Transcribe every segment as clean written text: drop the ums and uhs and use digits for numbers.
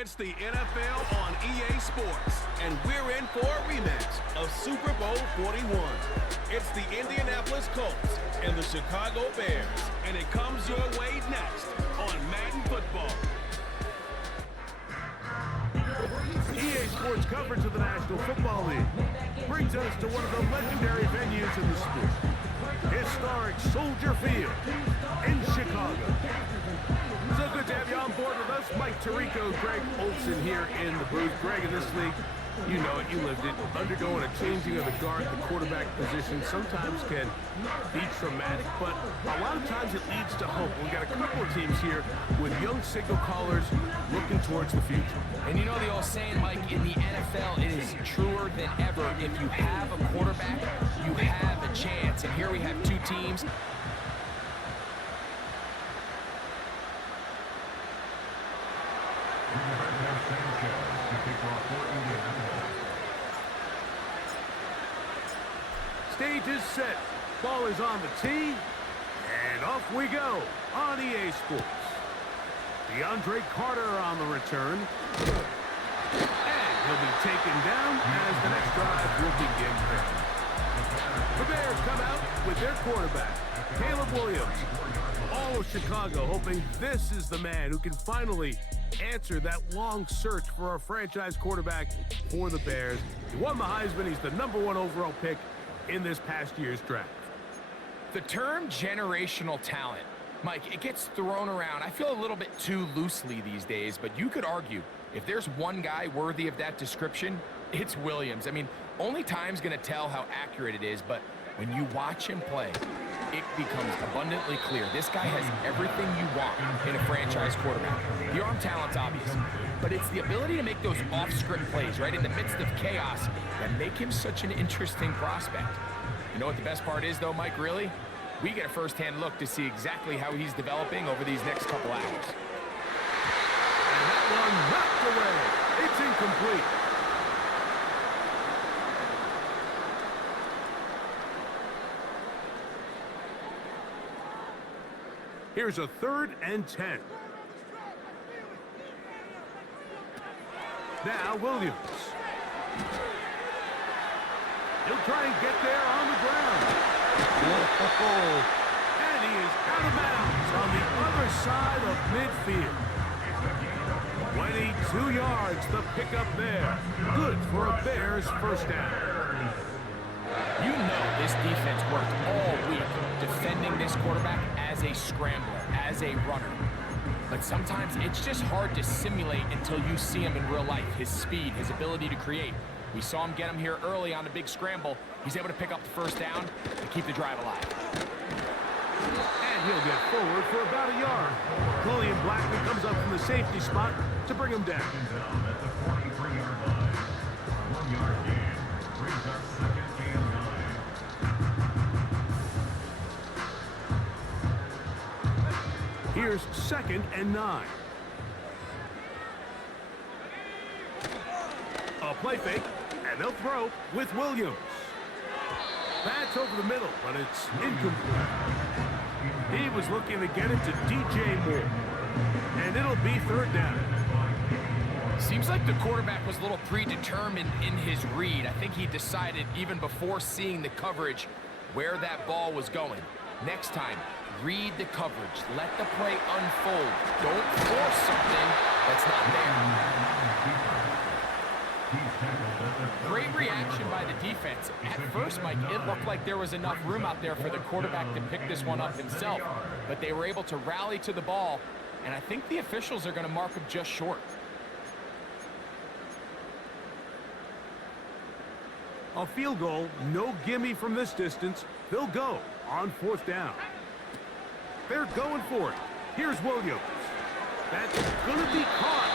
It's the NFL on EA Sports, and we're in for a rematch of Super Bowl 41. It's the Indianapolis Colts and the Chicago Bears, and it comes your way next on Madden Football. EA Sports coverage of the National Football League brings us to one of the legendary venues in the sport, historic Soldier Field in Chicago. So good to have you on board with us. Mike Tirico, Greg Olson here in the booth. Greg, in this league, you know it, you lived it. Undergoing a changing of the guard, the quarterback position sometimes can be traumatic, but a lot of times it leads to hope. We've got a couple of teams here with young signal callers looking towards the future. And you know the old saying, Mike, in the NFL, it is truer than ever. If you have a quarterback, you have a chance. And here we have two teams. Stage is set. Ball is on the tee. And off we go on EA Sports. DeAndre Carter on the return. And he'll be taken down as the next drive will begin. The Bears come out with their quarterback, Caleb Williams. All of Chicago hoping this is the man who can finally answer that long search for a franchise quarterback for the Bears. He won the Heisman. He's the #1 overall pick in this past year's draft. The term generational talent, Mike, it gets thrown around, I feel a little bit too loosely these days, but you could argue if there's one guy worthy of that description, it's Williams. I mean, only time's going to tell how accurate it is, but when you watch him play, it becomes abundantly clear. This guy has everything you want in a franchise quarterback. The arm talent's obvious, but it's the ability to make those off-script plays, right, in the midst of chaos that make him such an interesting prospect. You know what the best part is, though, Mike, really? We get a first-hand look to see exactly how he's developing over these next couple hours. And that one knocked away. It's incomplete. Here's a 3rd and 10. Now Williams. He'll try and get there on the ground. Whoa. And he is out of bounds on the other side of midfield. 22 yards, the pickup there. Good for a Bears first down. You know this defense worked all week defending this quarterback as a scrambler, as a runner. But sometimes it's just hard to simulate until you see him in real life. His speed, his ability to create. We saw him get him here early on a big scramble. He's able to pick up the first down and keep the drive alive. And he'll get forward for about a yard. Julian Blackman comes up from the safety spot to bring him down. Here's 2nd and 9. A play fake, and they'll throw with Williams. That's over the middle, but it's incomplete. He was looking to get it to DJ Moore. And it'll be 3rd down. Seems like the quarterback was a little predetermined in his read. I think he decided even before seeing the coverage where that ball was going. Next time, read the coverage. Let the play unfold. Don't force something that's not there. Great reaction by the defense. At first, Mike, it looked like there was enough room out there for the quarterback to pick this one up himself, but they were able to rally to the ball, and I think the officials are going to mark him just short. A field goal, no gimme from this distance. They'll go on 4th down. They're going for it. Here's Williams. That's going to be caught.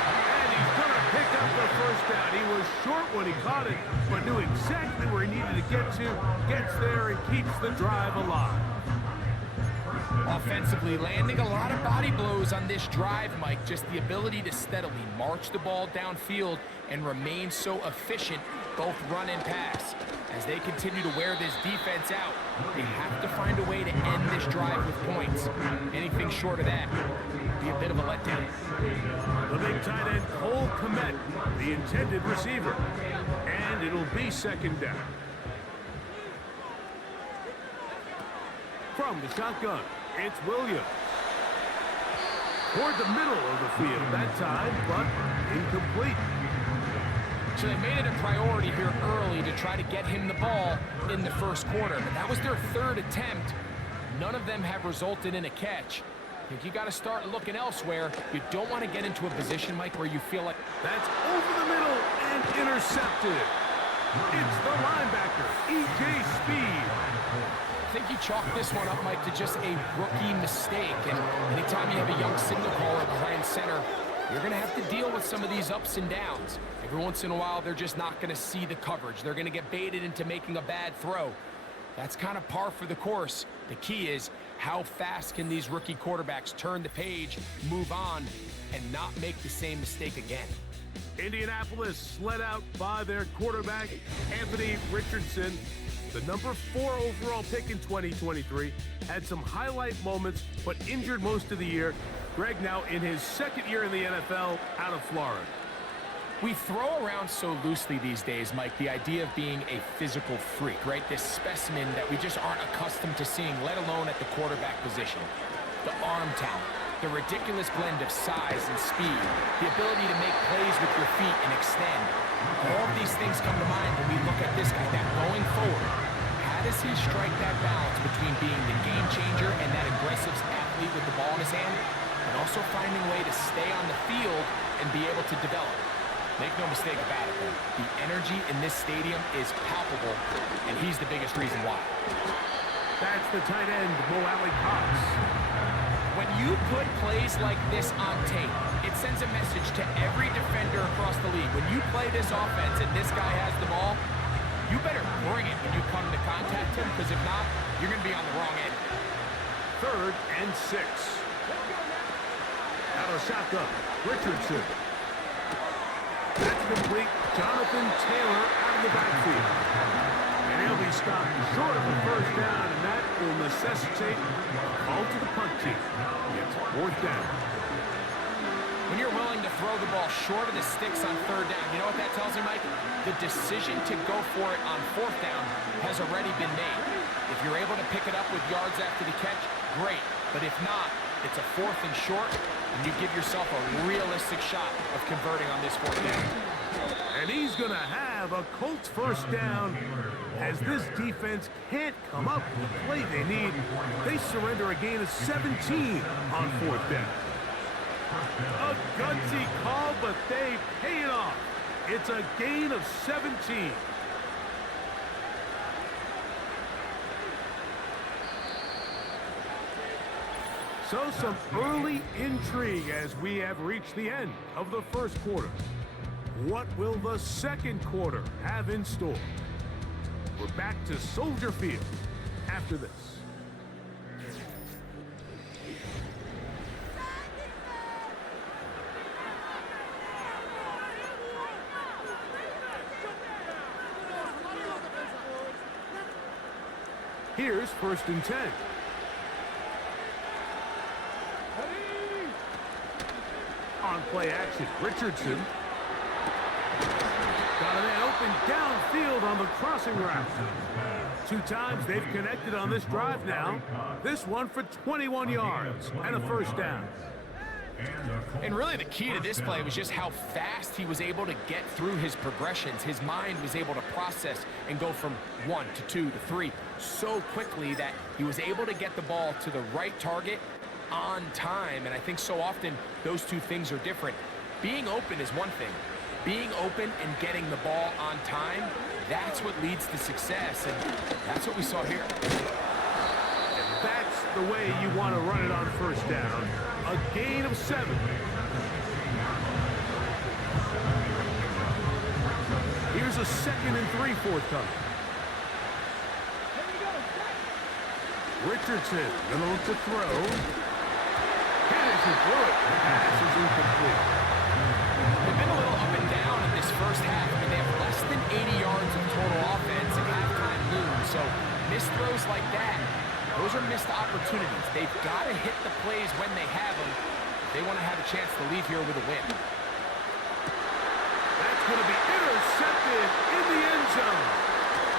And he's going to pick up the first down. He was short when he caught it, but knew exactly where he needed to get to. Gets there and keeps the drive alive. Offensively, landing a lot of body blows on this drive, Mike. Just the ability to steadily march the ball downfield and remain so efficient, both run and pass. As they continue to wear this defense out, they have to find a way to end this drive with points. Anything short of that would be a bit of a letdown. The big tight end Cole Kmet, the intended receiver. And it'll be second down. From the shotgun, it's Williams. Toward the middle of the field that time, but incomplete. So they made it a priority here early to try to get him the ball in the first quarter. But that was their third attempt. None of them have resulted in a catch. I think you got to start looking elsewhere. You don't want to get into a position, Mike, where you feel like... That's over the middle and intercepted. It's the linebacker, E.J. Speed. I think you chalk this one up, Mike, to just a rookie mistake. And anytime you have a young signal caller behind center, you're going to have to deal with some of these ups and downs. Every once in a while, they're just not going to see the coverage. They're going to get baited into making a bad throw. That's kind of par for the course. The key is how fast can these rookie quarterbacks turn the page, move on, and not make the same mistake again. Indianapolis led out by their quarterback, Anthony Richardson. The number 4 overall pick in 2023 had some highlight moments, but injured most of the year. Greg now in his second year in the NFL out of Florida. We throw around so loosely these days, Mike, the idea of being a physical freak, right? This specimen that we just aren't accustomed to seeing, let alone at the quarterback position. The arm talent, the ridiculous blend of size and speed, the ability to make plays with your feet and extend. All of these things come to mind when we look at this guy. Now, going forward, how does he strike that balance between being the game changer and that aggressive athlete with the ball in his hand, and also finding a way to stay on the field and be able to develop? Make no mistake about it, though. The energy in this stadium is palpable, and he's the biggest reason why. That's the tight end, Mo Cox. When you put plays like this on tape, it sends a message to every defender across the league. When you play this offense and this guy has the ball, you better bring it when you come to contact him, because if not, you're going to be on the wrong end. 3rd and 6. Out of shotgun, Richardson. That's complete. Jonathan Taylor out of the backfield. And he'll be stopped short of a first down, and that will necessitate a call to the punt team. It's 4th down. When you're willing to throw the ball short of the sticks on 3rd down, you know what that tells me, Mike? The decision to go for it on 4th down has already been made. If you're able to pick it up with yards after the catch, great. But if not, it's a 4th and short, and you give yourself a realistic shot of converting on this 4th down. And he's going to have a Colts first down, as this defense can't come up with the play they need. They surrender a gain of 17 on 4th down. A gutsy call, but they pay it off. It's a gain of 17. So some early intrigue as we have reached the end of the first quarter. What will the second quarter have in store? We're back to Soldier Field after this. Here's 1st and 10. On play action, Richardson. Got a man open downfield on the crossing route. 2 times they've connected on this drive now. This one for 21 yards and a first down. And really the key to this play was just how fast he was able to get through his progressions. His mind was able to process and go from 1 to 2 to 3 so quickly that he was able to get the ball to the right target on time. And I think so often those two things are different. Being open is one thing. Being open and getting the ball on time, that's what leads to success, and that's what we saw here. And that's the way you want to run it on first down. A gain of 7. Here's a 2nd and 3 forthcoming. Richardson, middle to throw. Henderson threw it. The pass is incomplete. They've been a little up and down in this first half. I mean, they have less than 80 yards of total offense at halftime noon. So missed throws like that, those are missed opportunities. They've got to hit the plays when they have them. They want to have a chance to leave here with a win. That's going to be intercepted in the end zone.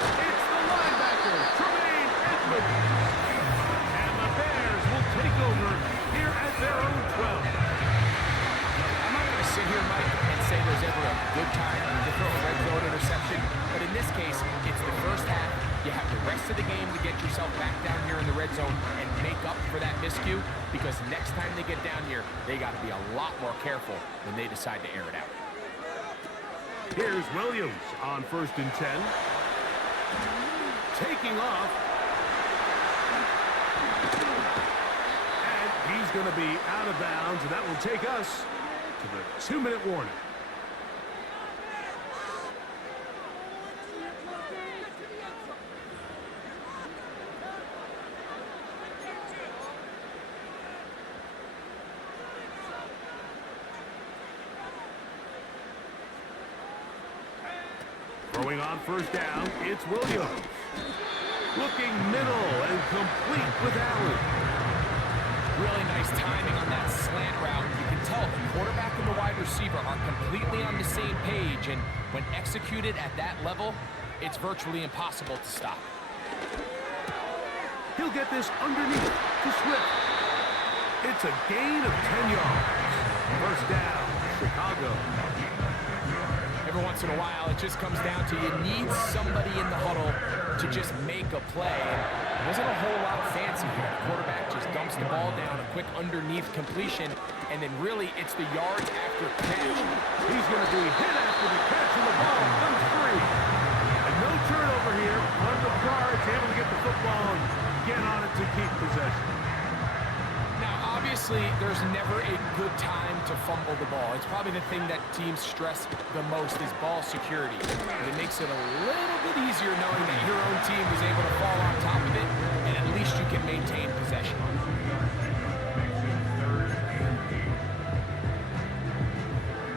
It's the linebacker, Tremaine Edmonds. And the Bears will take over here at their own 12. I'm not going to sit here, Mike, and say there's ever a good time to throw a red zone interception, but in this case, it's the first half. You have the rest of the game to get yourself back down here in the red zone and make up for that miscue, because next time they get down here, they got to be a lot more careful when they decide to air it out. Here's Williams on 1st and 10. Taking off. And he's going to be out of bounds, and that will take us to the 2-minute warning. Throwing on 1st down, it's Williams. Looking middle and complete with Allen. Really nice timing on that slant route. You can tell the quarterback and the wide receiver are completely on the same page, and when executed at that level, it's virtually impossible to stop. He'll get this underneath to Swift. It's a gain of 10 yards. 1st down, Chicago. Every once in a while, it just comes down to you need somebody in the huddle to just make a play. It wasn't a whole lot fancy here. The quarterback just dumps the ball down, a quick underneath completion, and then really it's the yards after catch. He's going to be hit after the catch, and the ball comes free. And no turnover here. On the cards, able to get the football and get on it to keep possession. Now, obviously, there's never a good time to fumble the ball. It's probably the thing that teams stress the most is ball security. And it makes it a little bit easier knowing that your own team was able to fall on top of it, and at least you can maintain possession.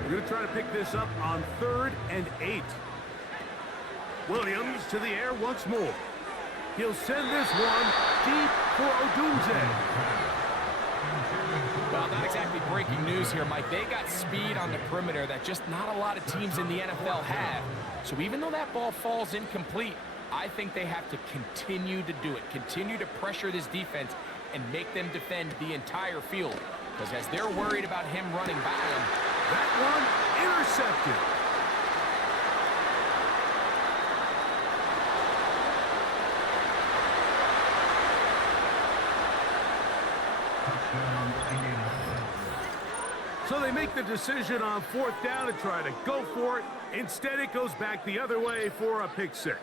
We're going to try to pick this up on 3rd and 8. Williams to the air once more. He'll send this one deep for Odunze. Well, not exactly breaking news here, Mike. They got speed on the perimeter that just not a lot of teams in the NFL have. So even though that ball falls incomplete, I think they have to continue to do it, continue to pressure this defense and make them defend the entire field. Because as they're worried about him running by them, that one intercepted. So they make the decision on 4th down to try to go for it. Instead, it goes back the other way for a pick 6.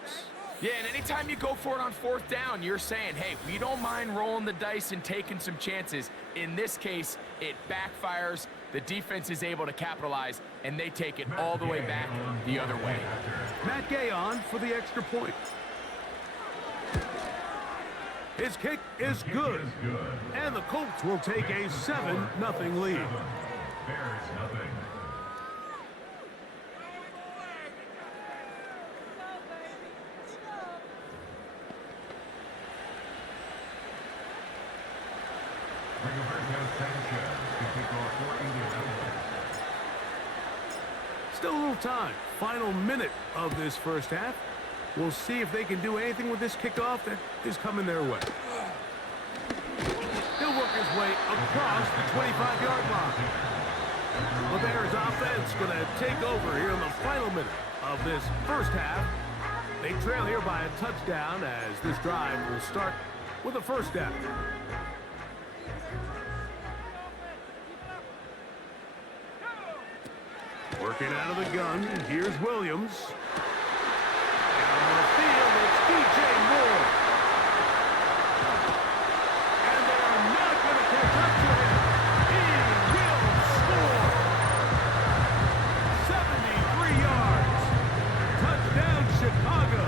Yeah, and anytime you go for it on 4th down, you're saying, hey, we don't mind rolling the dice and taking some chances. In this case, it backfires. The defense is able to capitalize, and they take it all the way back the other way. Matt Gay on for the extra point. His kick is good. And the Colts will take a 7-0 lead. Bears nothing. Still a little time. Final minute of this first half. We'll see if they can do anything with this kickoff that is coming their way. He'll work his way across the 25-yard line. The Bears offense going to take over here in the final minute of this first half. They trail here by a touchdown as this drive will start with a 1st down. Working out of the gun, here's Williams. Down the field, it's DJ Moore. And they're not going to catch up to him. He will score. 73 yards. Touchdown, Chicago.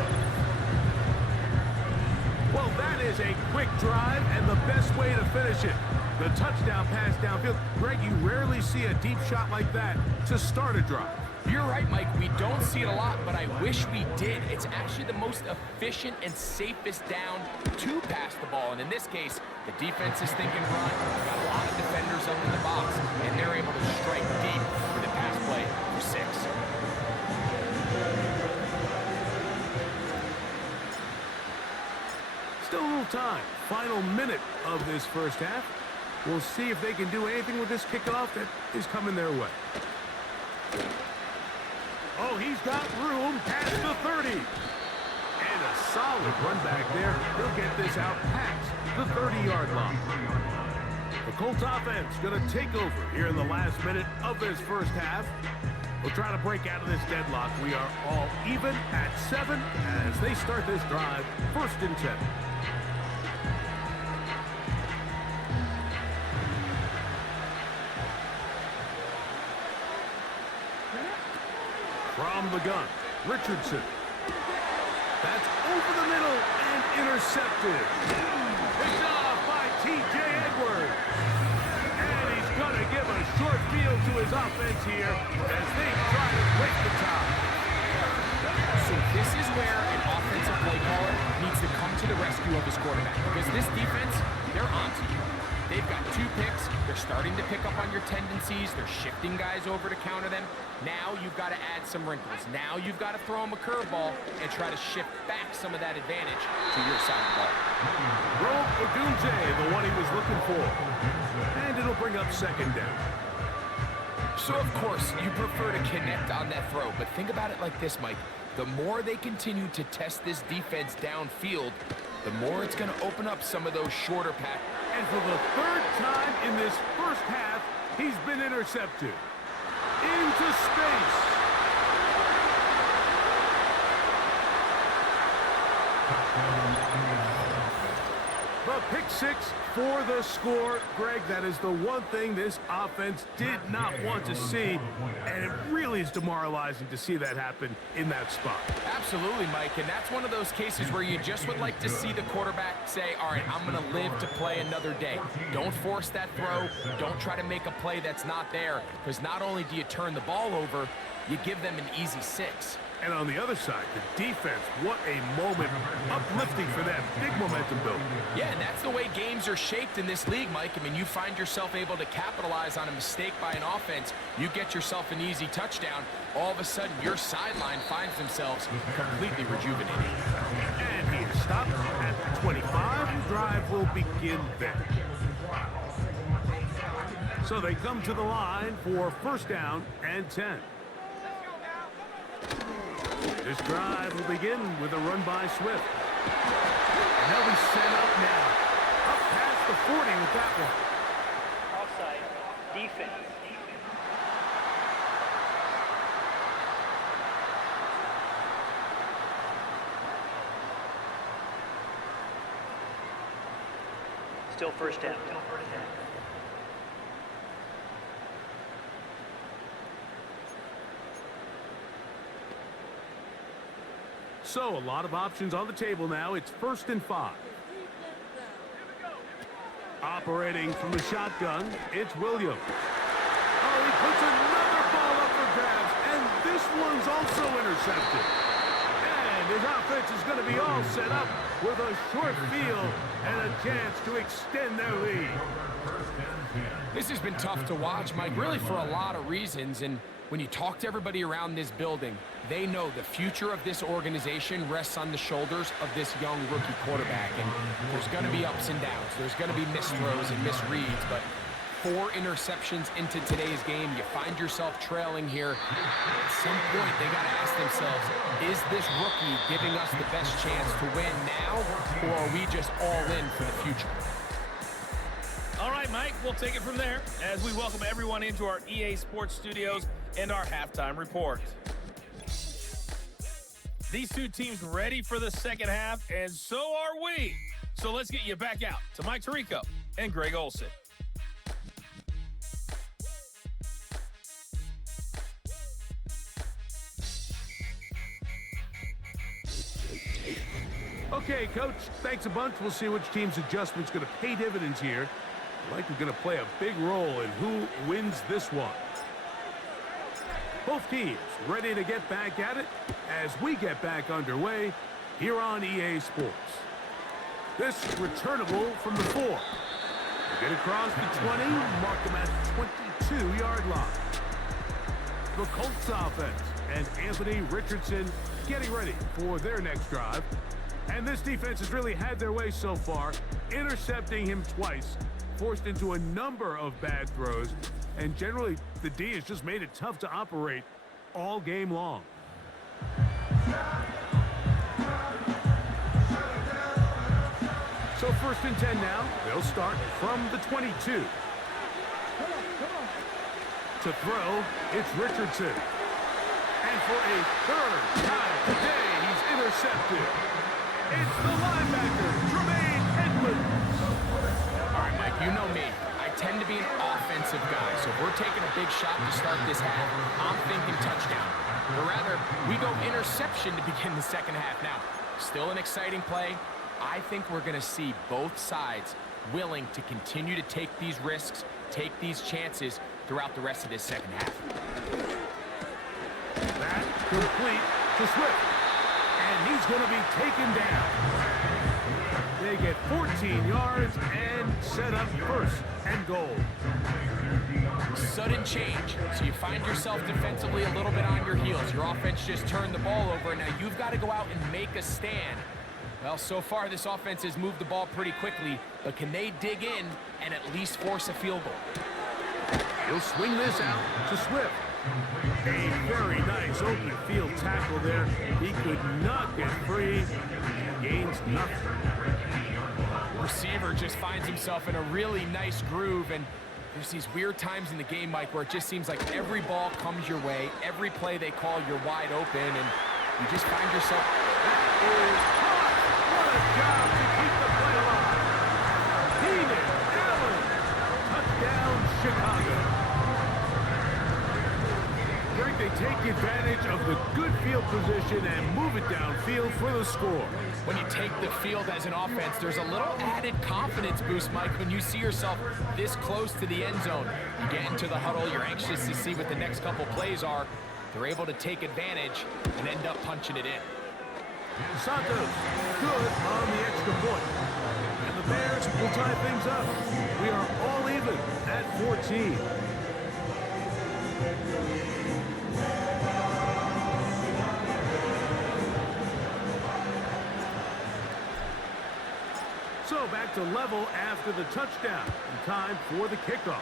Well, that is a quick drive and the best way to finish it. The touchdown pass downfield. Greg, you rarely see a deep shot like that to start a drive. You're right, Mike. We don't see it a lot, but I wish we did. It's actually the most efficient and safest down to pass the ball. And in this case, the defense is thinking run. Got a lot of defenders up in the box, and they're able to strike deep with a pass play for 6. time. Final minute of this first half. We'll see if they can do anything with this kickoff that is coming their way. Oh, he's got room past the 30. And a solid run back there. He'll get this out past the 30-yard line. The Colts offense going to take over here in the last minute of this first half. We'll try to break out of this deadlock. We are all even at 7 as they start this drive, 1st and 10. From the gun, Richardson. That's over the middle and intercepted. Picked off by T.J. Edwards. And he's going to give a short field to his offense here as they try to break the tie. So this is where an offensive play caller needs to come to the rescue of his quarterback. Because this defense, they're onto you. They've got 2 picks. They're starting to pick up on your tendencies. They're shifting guys over to counter them. Now you've got to add some wrinkles. Now you've got to throw them a curveball and try to shift back some of that advantage to your side of the ball. Rome Odunze, the one he was looking for. And it'll bring up 2nd down. So, of course, you prefer to connect on that throw. But think about it like this, Mike. The more they continue to test this defense downfield, the more it's going to open up some of those shorter passes. And for the 3rd time in this first half, he's been intercepted. Into space. The pick 6 for the score. Greg, that is the one thing this offense did not want to see, and it really is demoralizing to see that happen in that spot. Absolutely, Mike, and that's one of those cases where you just would like to see the quarterback say, all right, I'm going to live to play another day. Don't force that throw. Don't try to make a play that's not there, because not only do you turn the ball over, you give them an easy 6. And on the other side, the defense, what a moment. Uplifting for them. Big momentum building. Yeah, and that's the way games are shaped in this league, Mike. I mean, you find yourself able to capitalize on a mistake by an offense. You get yourself an easy touchdown. All of a sudden, your sideline finds themselves completely rejuvenated. And he is stopped at the 25. The drive will begin there. So they come to the line for 1st down and 10. This drive will begin with a run by Swift. And they'll be set up now. Up past the 40 with that one. Offside. Defense. Still 1st down. So, a lot of options on the table now. It's 1st and 5. Operating from the shotgun, it's Williams. Oh, he puts another ball up for grabs, and this one's also intercepted. And his offense is going to be all set up with a short field and a chance to extend their lead. This has been tough to watch, Mike, really for a lot of reasons. And when you talk to everybody around this building, they know the future of this organization rests on the shoulders of this young rookie quarterback. And there's going to be ups and downs. There's going to be missed throws and misreads. But 4 interceptions into today's game, you find yourself trailing here. At some point, they got to ask themselves, is this rookie giving us the best chance to win now, or are we just all in for the future? All right, Mike, we'll take it from there as we welcome everyone into our EA Sports Studios and our halftime report. These 2 teams ready for the 2nd half, and so are we. So let's get you back out to Mike Tirico and Greg Olson. Okay, Coach, thanks a bunch. We'll see which team's adjustment's going to pay dividends here. Likely going to play a big role in who wins this one. Both teams ready to get back at it as we get back underway here on EA Sports. This returnable from the 4. They get across the 20, mark them at 22-yard line. The Colts offense and Anthony Richardson getting ready for their next drive. And this defense has really had their way so far, intercepting him twice, forced into a number of bad throws, and generally the D has just made it tough to operate all game long. So 1st and 10 now. They'll start from the 22. To throw, it's Richardson. And for a 3rd time today, he's intercepted. It's the linebacker, Tremaine Edmonds. All right, Mike, you know me. I tend to be an offensive guy, so if we're taking a big shot to start this half, I'm thinking touchdown. Or rather, we go interception to begin the second half. Now, still an exciting play. I think we're going to see both sides willing to continue to take these risks, take these chances throughout the rest of this second half. That complete to Swift. And he's going to be taken down. They get 14 yards and set up 1st and goal. Sudden change. So you find yourself defensively a little bit on your heels. Your offense just turned the ball over. Now you've got to go out and make a stand. Well, so far this offense has moved the ball pretty quickly, but can they dig in and at least force a field goal? He'll swing this out to Swift. A very nice open field tackle there. He could not get free. Gains nothing. Receiver just finds himself in a really nice groove, and there's these weird times in the game, Mike, where it just seems like every ball comes your way, every play they call, you're wide open, and you just find yourself... That is hot! What a job to keep the play alive! Keenan Allen! Touchdown, Chicago. I think they take advantage of the good field position and move it downfield for the score. When you take the field as an offense, there's a little added confidence boost, Mike, when you see yourself this close to the end zone. You get into the huddle, you're anxious to see what the next couple plays are. They're able to take advantage and end up punching it in. Santos, good on the extra point. And the Bears will tie things up. We are all even at 14. So back to level after the touchdown. And time for the kickoff.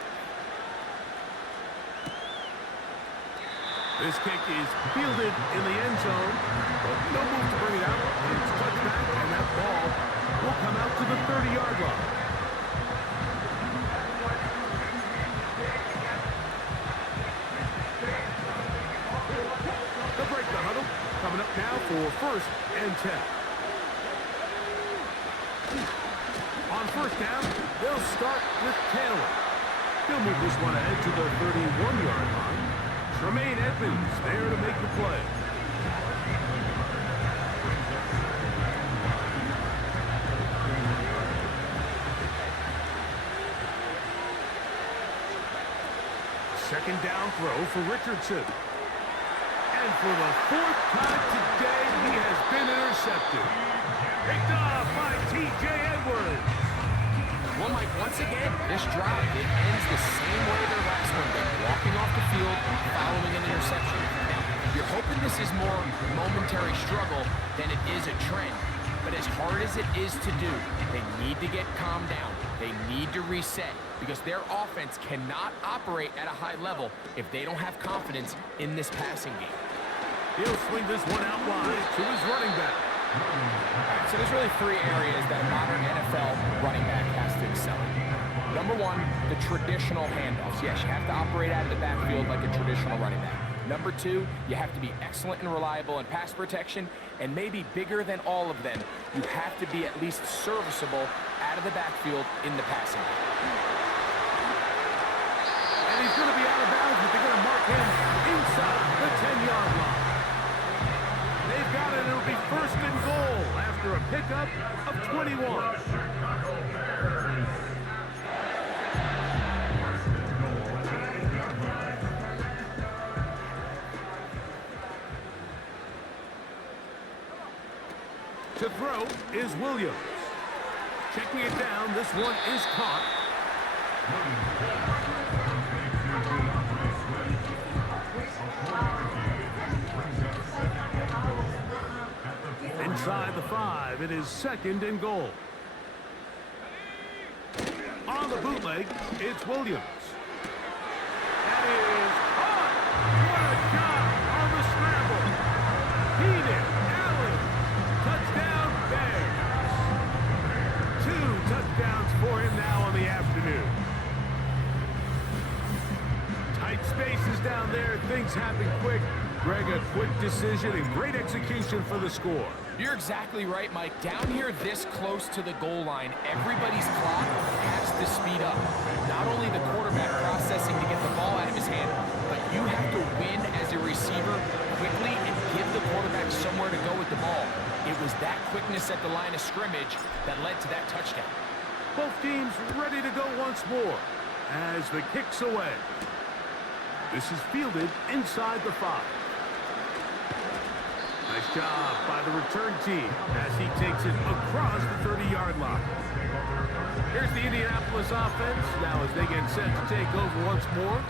This kick is fielded in the end zone, but no move to bring it out. It's touched back, and that ball will come out to the 30-yard line. They'll break the huddle. Coming up now for 1st and 10. On 1st down, they'll start with Taylor. He'll move this one ahead to the 31-yard line. Tremaine Edmonds there to make the play. Second down throw for Richardson. And for the 4th time today, he has been intercepted. Picked off by T.J. Edwards. Well, Mike, once again, this drive, it ends the same way their last one did, walking off the field, following an interception. Now, you're hoping this is more momentary struggle than it is a trend. But as hard as it is to do, they need to get calmed down. They need to reset because their offense cannot operate at a high level if they don't have confidence in this passing game. He'll swing this one out wide to his running back. Right, so there's really 3 areas that modern NFL running back has to excel in. Number 1, the traditional handoffs. Yes, you have to operate out of the backfield like a traditional running back. Number 2, you have to be excellent and reliable in pass protection, and maybe bigger than all of them, you have to be at least serviceable out of the backfield in the passing game. And he's going to be out of bounds, but they're going to mark him inside the 10-yard line. They've got it. It'll be 1st and goal after a pickup of 21. To throw is Williams. Checking it down. This one is caught. Inside the 5. It is 2nd and goal. On the bootleg, it's Williams. That is caught. What a job on the scramble. Keenan Allen. Touchdown Bears. 2 touchdowns for him now on the afternoon. Tight spaces down there. Things happen quick. Greg, a quick decision and great execution for the score. You're exactly right, Mike. Down here this close to the goal line, everybody's clock has to speed up. Not only the quarterback processing to get the ball out of his hand, but you have to win as a receiver quickly and give the quarterback somewhere to go with the ball. It was that quickness at the line of scrimmage that led to that touchdown. Both teams ready to go once more as the kick's away. This is fielded inside the 5. Nice job by the return team as he takes it across the 30-yard line. Here's the Indianapolis offense now as they get set to take over once more.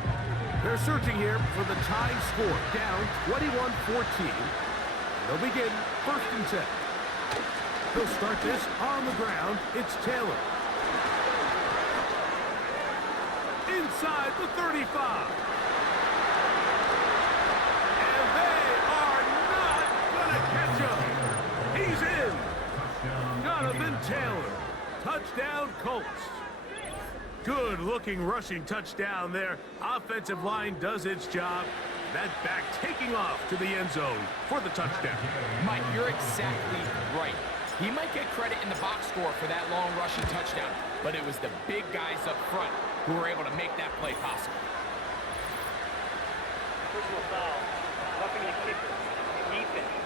They're searching here for the tie score, down 21-14. They'll begin 1st and 10. They'll start this on the ground. It's Taylor. Inside the 35. He's in. Jonathan Taylor. Touchdown, Colts. Good-looking rushing touchdown there. Offensive line does its job. That back taking off to the end zone for the touchdown. Mike, you're exactly right. He might get credit in the box score for that long rushing touchdown, but it was the big guys up front who were able to make that play possible. Personal foul. Roughing the kicker. Defense.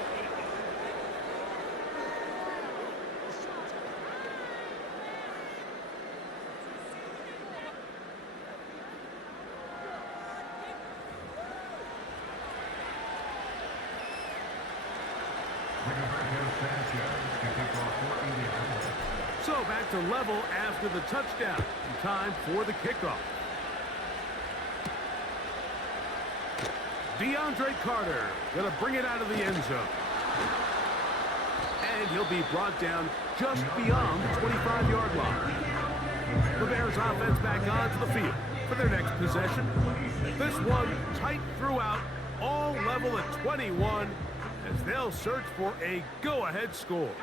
So back to level after the touchdown. Time for the kickoff. DeAndre Carter going to bring it out of the end zone. And he'll be brought down just beyond the 25-yard line. The Bears offense back onto the field for their next possession. This one tight throughout, all level at 21 as they'll search for a go-ahead score.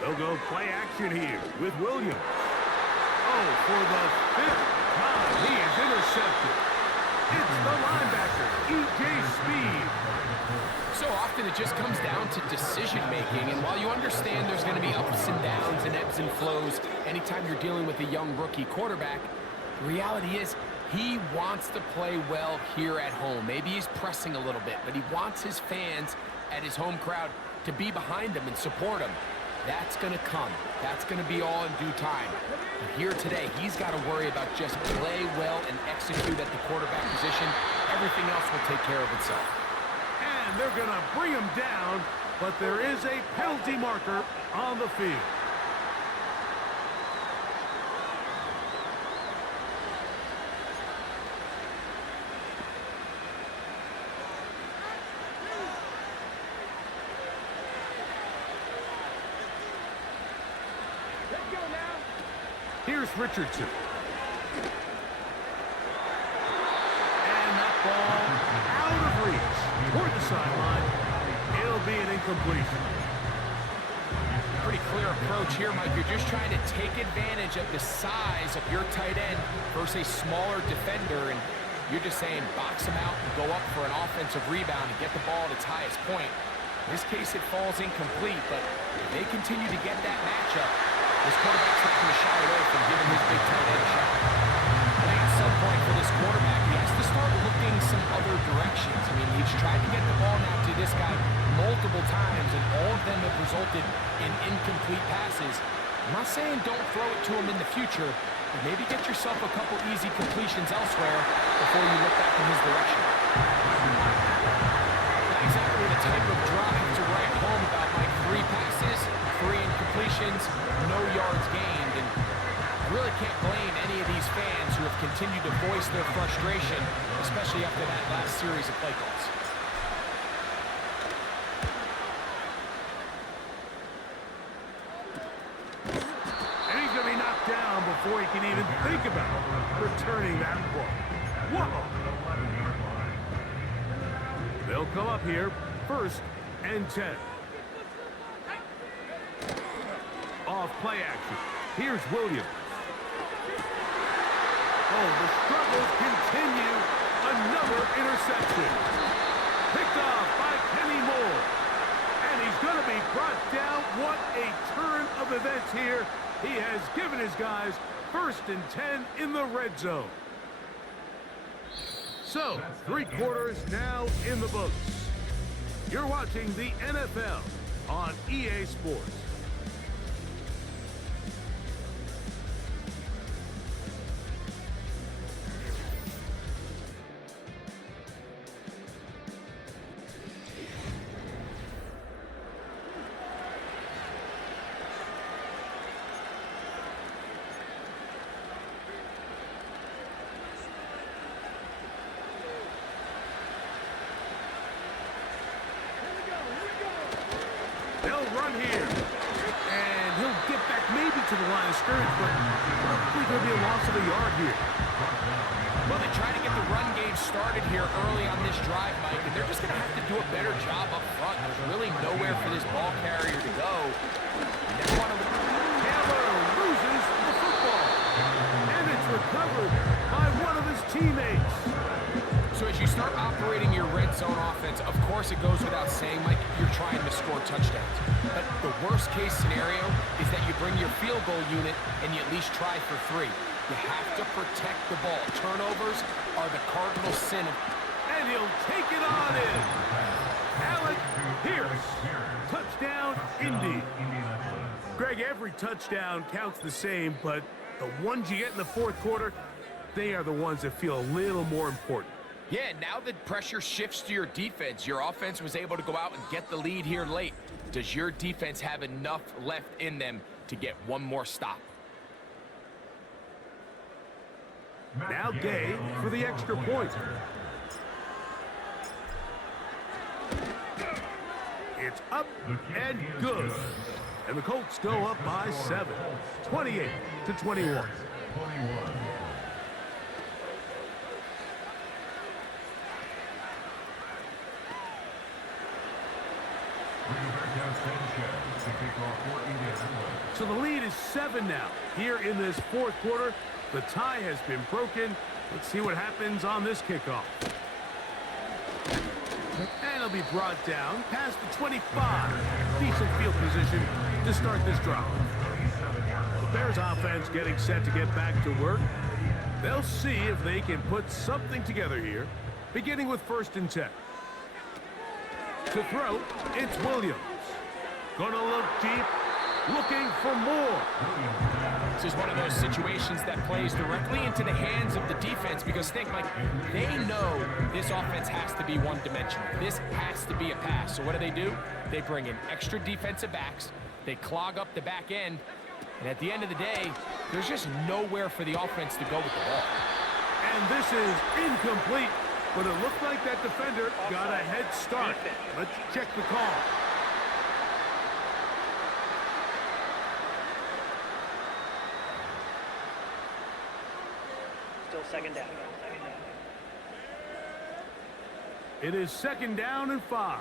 They'll go play action here with Williams. Oh, for the 5th time, he is intercepted. It's the linebacker, E.J. Speed. So often it just comes down to decision-making, and while you understand there's going to be ups and downs and ebbs and flows anytime you're dealing with a young rookie quarterback, the reality is he wants to play well here at home. Maybe he's pressing a little bit, but he wants his fans at his home crowd to be behind him and support him. That's going to come. That's going to be all in due time. But here today, he's got to worry about just play well and execute at the quarterback position. Everything else will take care of itself. And they're going to bring him down, but there is a penalty marker on the field. Here's Richardson. And that ball out of reach toward the sideline. It'll be an incompletion. Pretty clear approach here, Mike. You're just trying to take advantage of the size of your tight end versus a smaller defender, and you're just saying box him out and go up for an offensive rebound and get the ball at its highest point. In this case, it falls incomplete, but if they continue to get that matchup, this quarterback's not going to shy away from giving his big tight end a shot. I think at some point for this quarterback, he has to start looking some other directions. I mean, he's tried to get the ball now to this guy multiple times, and all of them have resulted in incomplete passes. I'm not saying don't throw it to him in the future, but maybe get yourself a couple easy completions elsewhere before you look back in his direction. Not exactly the type of drive to write home about, Mike. 3 passes, 3 incompletions, no yards gained, and I really can't blame any of these fans who have continued to voice their frustration, especially after that last series of play calls. can even think about returning that ball. Whoa! They'll come up here, 1st and 10. Off play action. Here's Williams. Oh, the struggles continue. Another interception. Picked off by Kenny Moore. And he's going to be brought down. What a turn of events here. He has given his guys 1st and 10 in the red zone. So, 3 quarters now in the books. You're watching the NFL on EA Sports. They'll run here. And he'll get back maybe to the line of scrimmage, but probably going to be a loss of a yard here. Well, they try to get the run game started here early on this drive, Mike, and they're just going to have to do a better job up front. There's really nowhere for this ball carrier to go. Taylor loses the football. And it's recovered by one of his teammates. So as you start operating your red zone offense, of course it goes without saying, Mike, you're trying to score touchdowns. But the worst case scenario is that you bring your field goal unit and you at least try for 3. You have to protect the ball. Turnovers are the cardinal sin. And he'll take it on in. Alec Pierce. Touchdown, Indy. Greg, every touchdown counts the same, but the ones you get in the 4th quarter, they are the ones that feel a little more important. Yeah, now the pressure shifts to your defense. Your offense was able to go out and get the lead here late. Does your defense have enough left in them to get one more stop? Now Gay for the extra point. It's up and good. And the Colts go up by 7, 28-21. So the lead is 7 now. Here in this 4th quarter, the tie has been broken. Let's see what happens on this kickoff. And it'll be brought down past the 25. Decent field position to start this drive. The Bears offense getting set to get back to work. They'll see if they can put something together here, beginning with 1st and 10. To throw, it's Williams. Gonna look deep, looking for more. This is one of those situations that plays directly into the hands of the defense because think, Mike, they know this offense has to be one-dimensional. This has to be a pass. So what do? They bring in extra defensive backs. They clog up the back end. And at the end of the day, there's just nowhere for the offense to go with the ball. And this is incomplete. But it looked like that defender got a head start. Let's check the call. Still 2nd down. It is 2nd down and 5.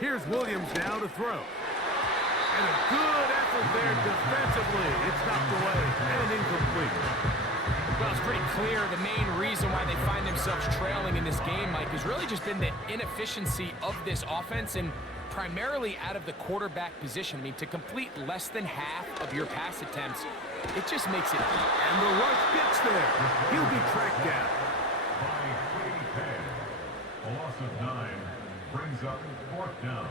Here's Williams now to throw. And a good effort there defensively. It's knocked away and incomplete. Well, it's pretty clear the main reason why they find themselves trailing in this game, Mike, has really just been the inefficiency of this offense and primarily out of the quarterback position. I mean, to complete less than half of your pass attempts, it just makes it. And the rush gets there. He'll be tracked down. A loss of 9 brings up 4th down.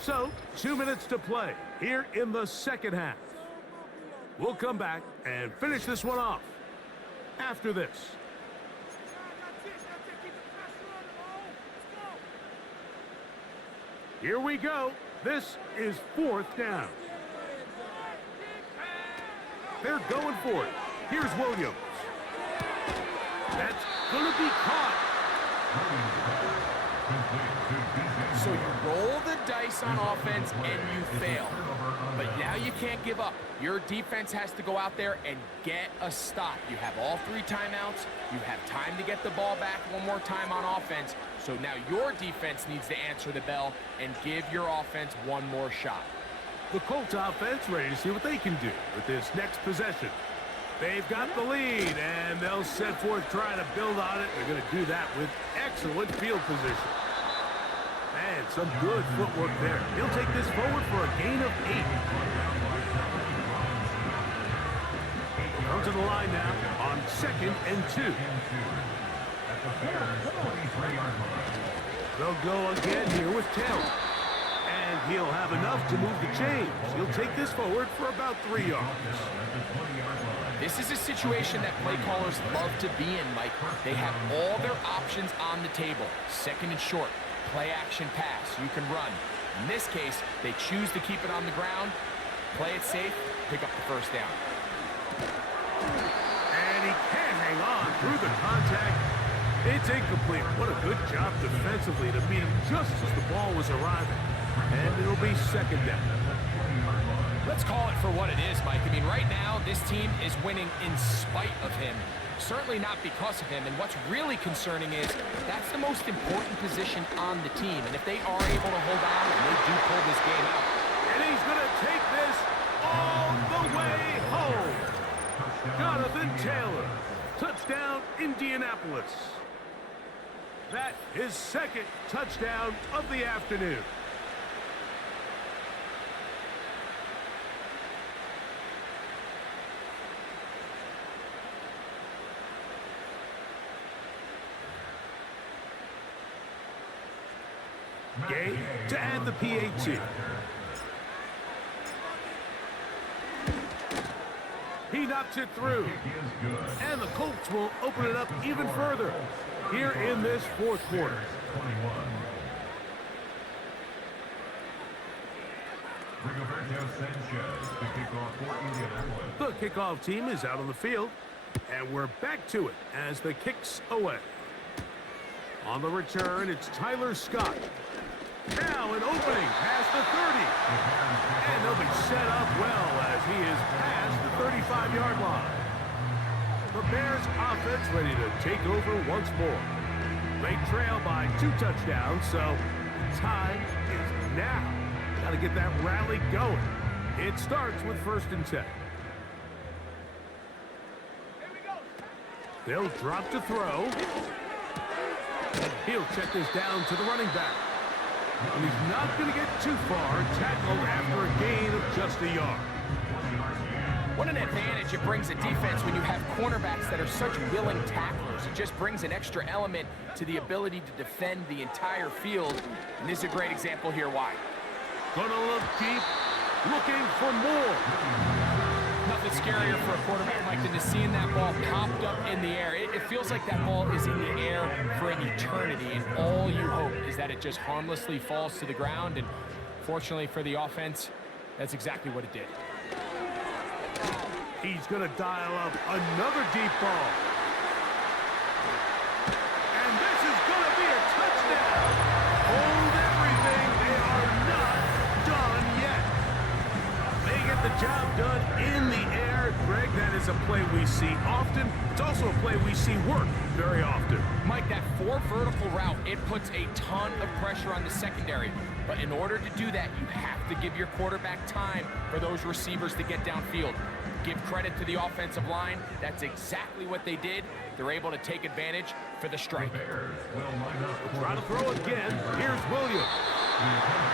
So, 2 minutes to play here in the 2nd half. We'll come back and finish this one off after this. Here we go. This is 4th down. They're going for it. Here's Williams. That's going to be caught. So you roll the dice on offense and you fail. But now you can't give up. Your defense has to go out there and get a stop. You have all 3 timeouts. You have time to get the ball back one more time on offense. So now your defense needs to answer the bell and give your offense one more shot. The Colts offense ready to see what they can do with this next possession. They've got the lead, and they'll set forth trying to build on it. They're going to do that with excellent field position. Man, some good footwork there. He'll take this forward for a gain of 8. Down to the line now on 2nd and 2. They'll go again here with Taylor. And he'll have enough to move the chains. He'll take this forward for about 3 yards. This is a situation that play callers love to be in, Mike. They have all their options on the table. 2nd and short, play action pass, you can run. In this case, they choose to keep it on the ground, play it safe, pick up the first down. And he can't hang on through the contact. It's incomplete. What a good job defensively to beat him just as the ball was arriving. And it'll be 2nd down. Let's call it for what it is, Mike. I mean, right now, this team is winning in spite of him. Certainly not because of him. And what's really concerning is that's the most important position on the team. And if they are able to hold on and they do pull this game out. And he's going to take this all the way home. Jonathan Taylor. Touchdown, Indianapolis. That is 2nd touchdown of the afternoon. Gay to add the PAT. He knocks it through. And the Colts will open it up even further here in this 4th quarter. The kickoff team is out on the field. And we're back to it as the kick's away. On the return, it's Tyler Scott. Now an opening past the 30. And they'll be set up well as he is past the 35-yard line. The Bears offense ready to take over once more. They trail by 2 touchdowns, so the time is now. Got to get that rally going. It starts with 1st and 10. They'll drop to throw. He'll check this down to the running back. And he's not going to get too far, tackled after a gain of just a yard. What an advantage it brings a defense when you have cornerbacks that are such willing tacklers. It just brings an extra element to the ability to defend the entire field. And this is a great example here why. Gonna look deep, looking for more. Nothing scarier for a quarterback, Mike, than just seeing that ball popped up in the air. It feels like that ball is in the air for an eternity, and all you hope is that it just harmlessly falls to the ground. And fortunately for the offense, that's exactly what it did. He's going to dial up another deep ball. And this is going to be a touchdown. Hold everything. They are not done yet. They get the job done in the air. Greg, that is a play we see often. It's also a play we see work very often. Mike, that 4 vertical route, it puts a ton of pressure on the secondary. But in order to do that, you have to give your quarterback time for those receivers to get downfield. Give credit to the offensive line. That's exactly what they did. They're able to take advantage for the strike. Try to throw again. Here's Williams.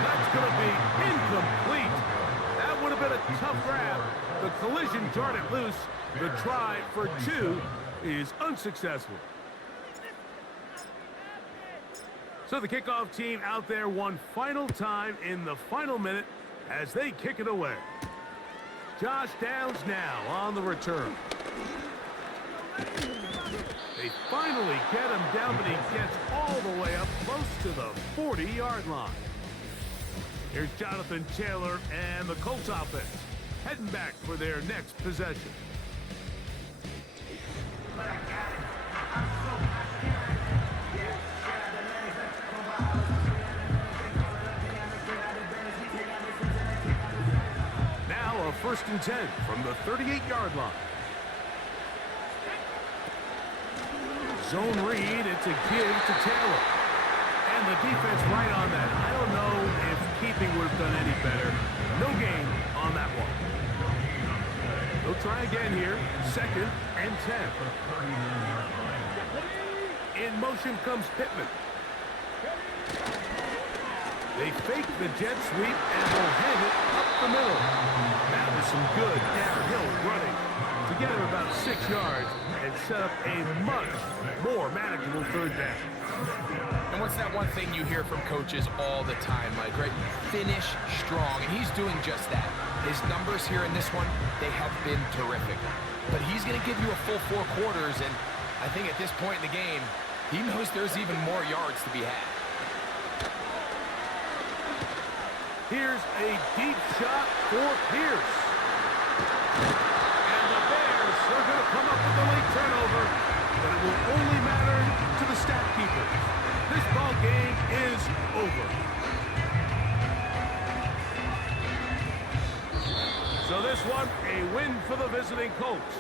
That's going to be incomplete. That would have been a tough grab. The collision turned it loose. The try for 2 is unsuccessful. So the kickoff team out there one final time in the final minute as they kick it away. Josh Downs now on the return. They finally get him down, but he gets all the way up close to the 40-yard line. Here's Jonathan Taylor and the Colts offense heading back for their next possession. Now a 1st and 10 from the 38-yard line. Zone read, it's a give to Taylor. And the defense right on that. I don't know if keeping would have done any better. No gain on that one. They'll try again here. 2nd and 10. In motion comes Pittman. They fake the jet sweep and will hand it up the middle. That was some good downhill running to get him about 6 yards and set up a much more manageable 3rd down. And what's that one thing you hear from coaches all the time, Mike, right? Finish strong, and he's doing just that. His numbers here in this one, they have been terrific. But he's going to give you a full 4 quarters, and I think at this point in the game, he knows there's even more yards to be had. Here's a deep shot for Pierce. And the Bears are going to come up with the late turnover, but it will only matter to the stat keepers. This ball game is over. So this one, a win for the visiting Colts.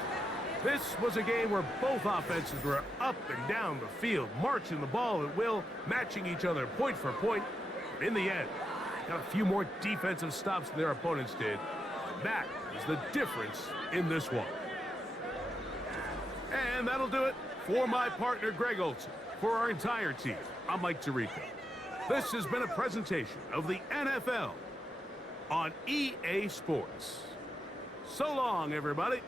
This was a game where both offenses were up and down the field, marching the ball at will, matching each other point for point. In the end, got a few more defensive stops than their opponents did. That is the difference in this one. And that'll do it for my partner, Greg Olson. For our entire team, I'm Mike Tirico. This has been a presentation of the NFL on EA Sports. So long, everybody.